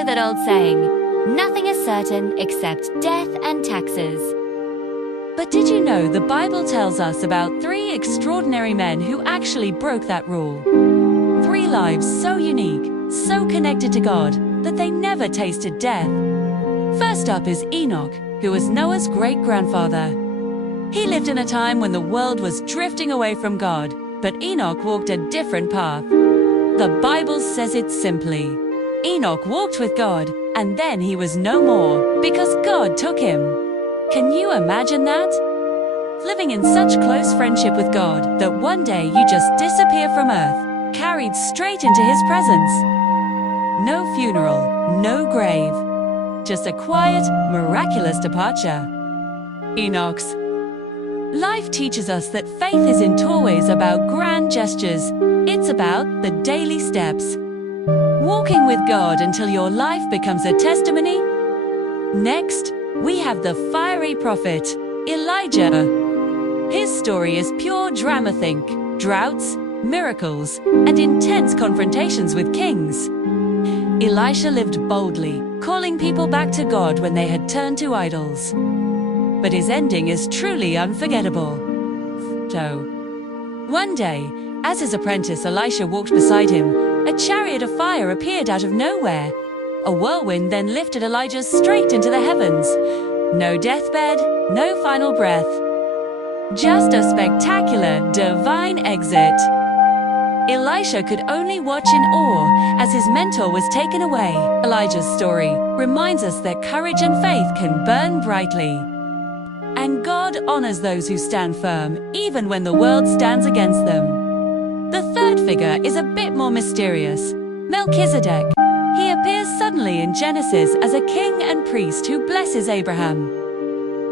know that old saying, nothing is certain except death and taxes. But did you know the Bible tells us about 3 extraordinary men who actually broke that rule? 3 lives so unique, so connected to God, that they never tasted death. First up is Enoch, who was Noah's great-grandfather. He lived in a time when the world was drifting away from God, but Enoch walked a different path. The Bible says it simply. Enoch walked with God, and then he was no more, because God took him. Can you imagine that? Living in such close friendship with God that one day you just disappear from earth, carried straight into His presence. No funeral, no grave, just a quiet, miraculous departure. Enoch's life teaches us that faith isn't always about grand gestures, it's about the daily steps. Walking with God until your life becomes a testimony. Next, we have the fiery prophet, Elijah. His story is pure drama. Think droughts, miracles, and intense confrontations with kings. Elisha lived boldly, calling people back to God when they had turned to idols. But his ending is truly unforgettable. So, one day, as his apprentice Elisha walked beside him, a chariot of fire appeared out of nowhere. A whirlwind then lifted Elijah straight into the heavens. No deathbed, no final breath. Just a spectacular, divine exit. Elisha could only watch in awe as his mentor was taken away. Elijah's story reminds us that courage and faith can burn brightly. And God honors those who stand firm, even when the world stands against them. The third figure is a bit more mysterious, Melchizedek. He appears suddenly in Genesis as a king and priest who blesses Abraham.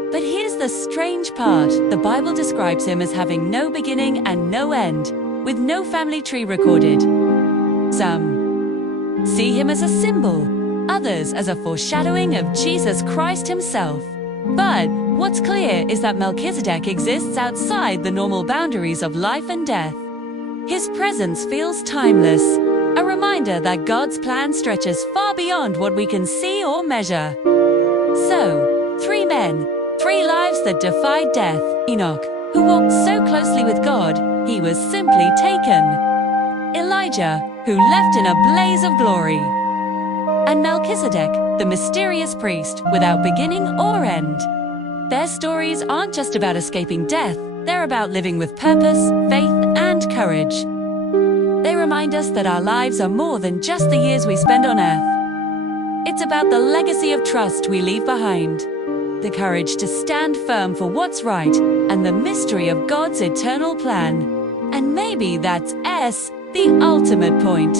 But here's the strange part. The Bible describes him as having no beginning and no end, with no family tree recorded. Some see him as a symbol, others as a foreshadowing of Jesus Christ himself. But what's clear is that Melchizedek exists outside the normal boundaries of life and death. His presence feels timeless, a reminder that God's plan stretches far beyond what we can see or measure. So, 3 men, 3 lives that defied death. Enoch, who walked so closely with God, he was simply taken. Elijah, who left in a blaze of glory. And Melchizedek, the mysterious priest, without beginning or end. Their stories aren't just about escaping death, they're about living with purpose, faith, and courage. They remind us that our lives are more than just the years we spend on earth. It's about the legacy of trust we leave behind, the courage to stand firm for what's right, and the mystery of God's eternal plan. And maybe that's the ultimate point.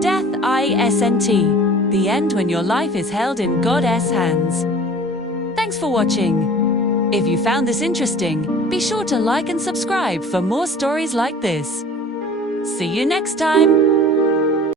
Death isn't, the end when your life is held in God's hands. Thanks for watching. If you found this interesting, be sure to like and subscribe for more stories like this. See you next time!